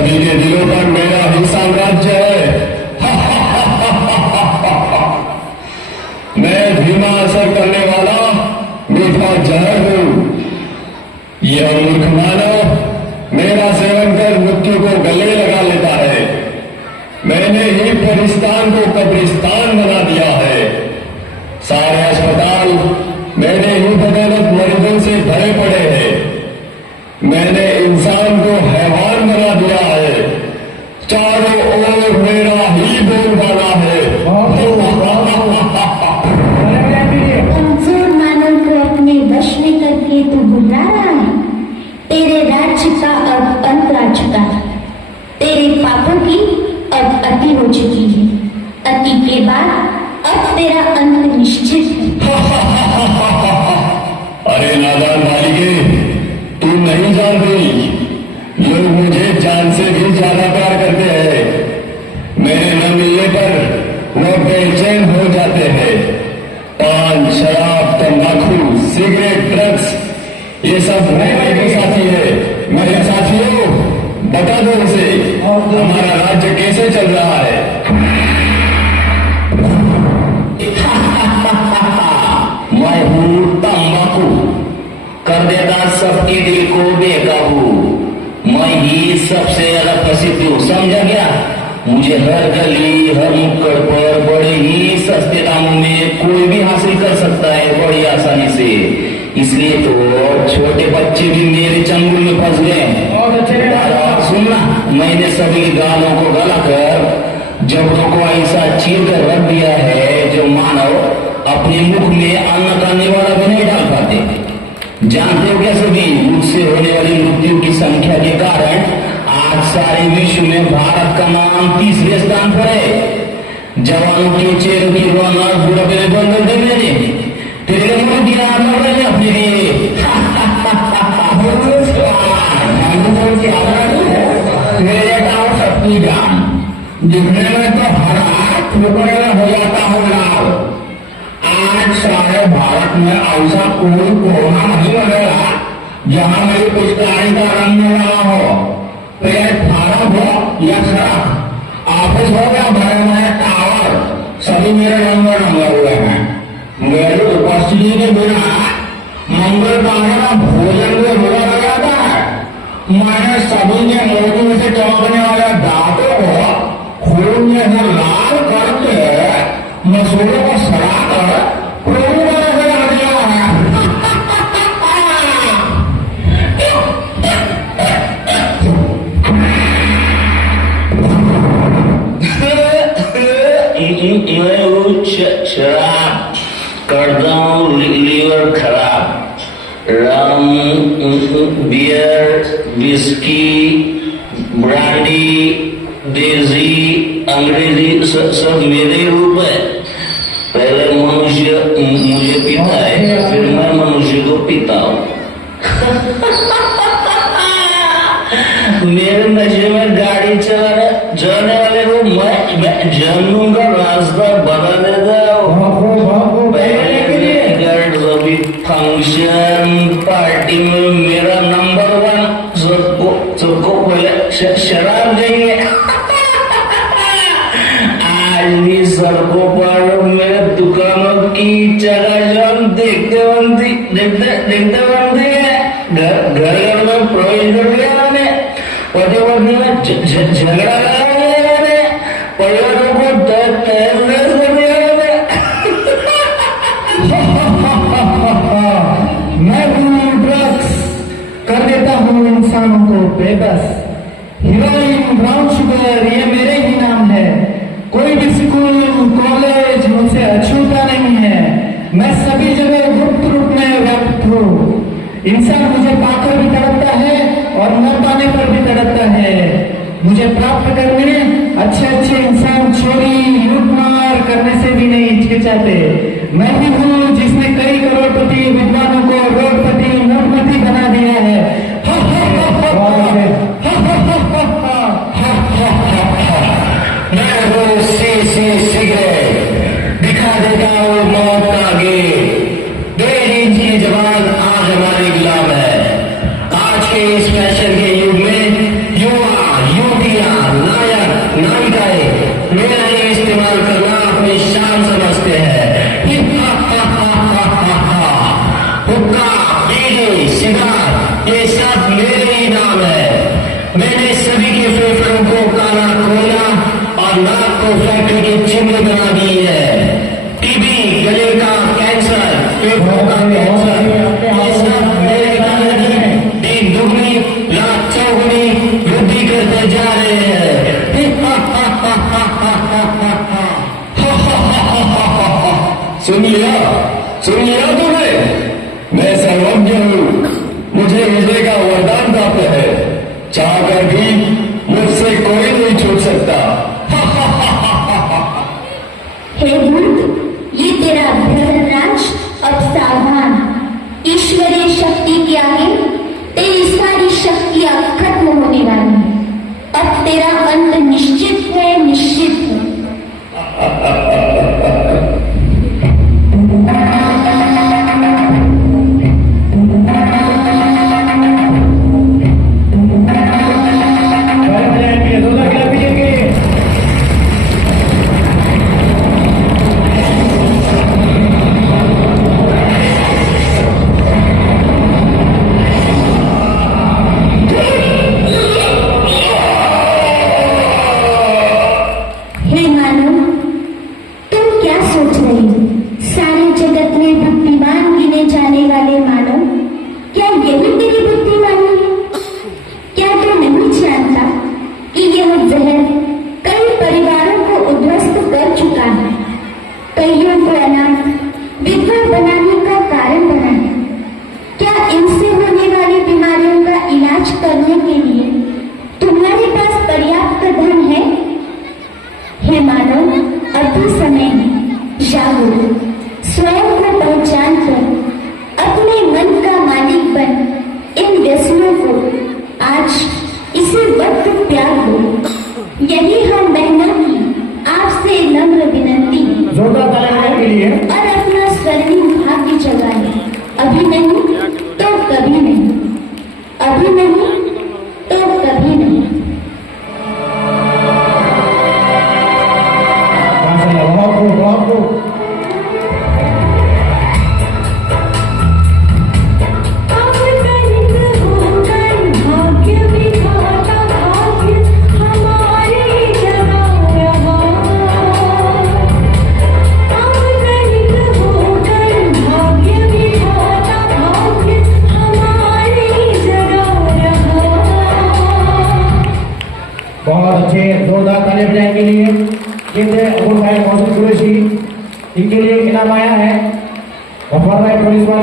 सभी के दिलों पर मेरा ही साम्राज्य है। मैं धीमा असर करने वाला मीठा जहर हूं। यह मूर्ख मानव मेरा सेवन कर मृत्यु को गले लगा लेता है। मैंने ही फरिस्तान को कब्रिस्तान बना दिया है। सारे अस्पताल मैंने ही बदौलत मरीजों से भरे पड़े हैं। मैंने इंसान को हैवान बना दिया है। चारों ओर मेरा ही बोलबाला है। कमजोर मानव को अपने वश में करके तू गुर्रा रहा है। तेरे राज्य का अब अंत आ चुका है। तेरे पापों की अब अति हो चुकी है। अति के बाद अब तेरा अंत निश्चित है। अरे नादान बालिके, तू नहीं जानती, लोग मुझे जान से भी ज्यादा प्यार करते हैं। मेरे न मिलने पर वो बेचैन हो जाते हैं। पान, शराब, तंबाकू, सिगरेट, ड्रग्स, ये सब मेरे साथी है। मेरे साथियों, बता दो उसे हमारा राज्य कैसे चल रहा है। मैं हूँ तंबाकू, कर देता सबके दिल को बेकाबू। मैं ही सबसे ज्यादा प्रसिद्ध हूँ, समझा गया। मुझे हर गली हर नुक्कड़ पर बड़े ही सस्ते दामों में कोई भी हासिल कर सकता है, बड़ी आसानी से। इसलिए तो छोटे बच्चे भी मेरे चंगुल में फंस गए। और सुनना, मैंने सभी गालों को गलाकर जबड़ों को ऐसा चीर कर रख दिया है जो मानव अपने मुख में अन्न करने वाला भी नहीं डाल पाते। जानते हो क्या सभी, मुझसे होने वाली मृत्यु की संख्या के कारण आज सारे विश्व में भारत का नाम तीसरे स्थान पर है। जवानों के चेहरों की रौनक बुढ़ापे में बंद कर दे मैंने। तेरे मुझे अपने लिए मेरे गाँव सबकी जान दिखने में तो हर हाथ टुकड़े हो जाता हूँ लाल। आज सारे भारत में ऐसा कोई कोना नहीं बनेगा जहां मेरी पिचकारी का रंग न लगा हो। प्लेटफार्म हो या सड़क, ऑफिस हो या बड़े बड़े टावर, सभी मेरे नंबर हुए हैं। मेरी उपस्थिति के बिना मंगल पाने का भोजन भी रोका लग जाता है। मैंने सभी के मोती में से चमकने वाले दांतों को खून जैसे लाल करके मसूरों को सड़ाकर प्रभु बना दिया है। शराब करता हूँ लीवर खराब। रम, बियर, विस्की, ब्रांडी, देसी, अंग्रेजी सब मेरे रूप है। पहले मनुष्य मुझे पीता है, फिर मैं मनुष्य को पीता हूँ। मेरे नशे में गाड़ी चलाने वाले को मैं जन्म का रास्ता बता देता हूँ। पहले सभी फंक्शन पार्टी में मेरा नंबर 1, सबको पहले शराब देंगे। आज भी सड़कों पर मेरे दुकानों की चकाचौंध देखते बनती है। घर में प्रवेश कर लिया मैंने, पति पत्नी में झगड़ा लगा लिया मैंने, परिवारों को तहस कर दिया मैंने। मैं हूँ ड्रग्स, कर देता हूँ इंसानों को बेबस। हीरोइन, ब्राउन शुगर, ये मेरे ही नाम है। कोई भी स्कूल कॉलेज मुझसे अछूता नहीं है। मैं सभी जगह गुप्त रूप में व्याप्त हूँ। इंसान मुझे पाकर भी तड़पता है और न पाने पर भी तड़पता है। मुझे प्राप्त करने अच्छे इंसान चोरी लूटमार करने से भी नहीं हिचकिचाते। मैं ही हूँ जिसने कई करोड़पति विद्वानों को रोडपति नोटपति बना दिया है। मैं वो सिगरेट दिखा देता हूँ मौत आगे। बेनीचे जवान आज हमारे गुलाम है। आज के इस फैशन के युग में युवा को फैक्ट्री की चिमनी बना दी है। टीबी, गले का कैंसर, फेफड़ों का कैंसर, ये सब मेरे कारण है। दिन दुगनी रात चौगुनी वृद्धि करते जा रहे हैं। सुन लिया तूने? मैं सर्वज्ञ हूँ, मुझे विजय का वरदान प्राप्त है। चाहकर भी मुझसे कोई नहीं छूट सकता। हे भूत, ये तेरा धर्मराज, अब सावधान। ईश्वरीय शक्ति के आगे तेरी सारी शक्तियां खत्म होने वाली हैं। अब तेरा अंत निश्चित है, निश्चित है। हे मानव, तुम क्या सोच रहे हो? सारे जगत में बुद्धिमान गिने जाने वाले मानव, क्या यही तेरी बुद्धिमानी है? क्या तू नहीं जानता कि यह जहर कई परिवारों को उद्ध्वस्त कर चुका है, कईयों को अनाथ विधवा बनाने का कारण बना है? क्या इनसे होने वाली बीमारियों का इलाज करने के लिए तुम्हारे पास पर्याप्त धन है? हे मानव, अभी समय है, जागो, स्वयं को पहचान कर अपने मन का मालिक बन इन व्यसनों को आज इसी वक्त त्याग दो। यही हम बहनों की आपसे नम्र विनती है। जोरदार तालियां के लिए। और अपना स्वर्णिम भाग्य जगा ले। अभी नहीं तो कभी नहीं, अभी नहीं तो कभी नहीं। बहुत अच्छे जोरदार ताली बजाने के लिए जिनसे अबुल भाई मौसम कुरैशी, इनके लिए इनाम आया है।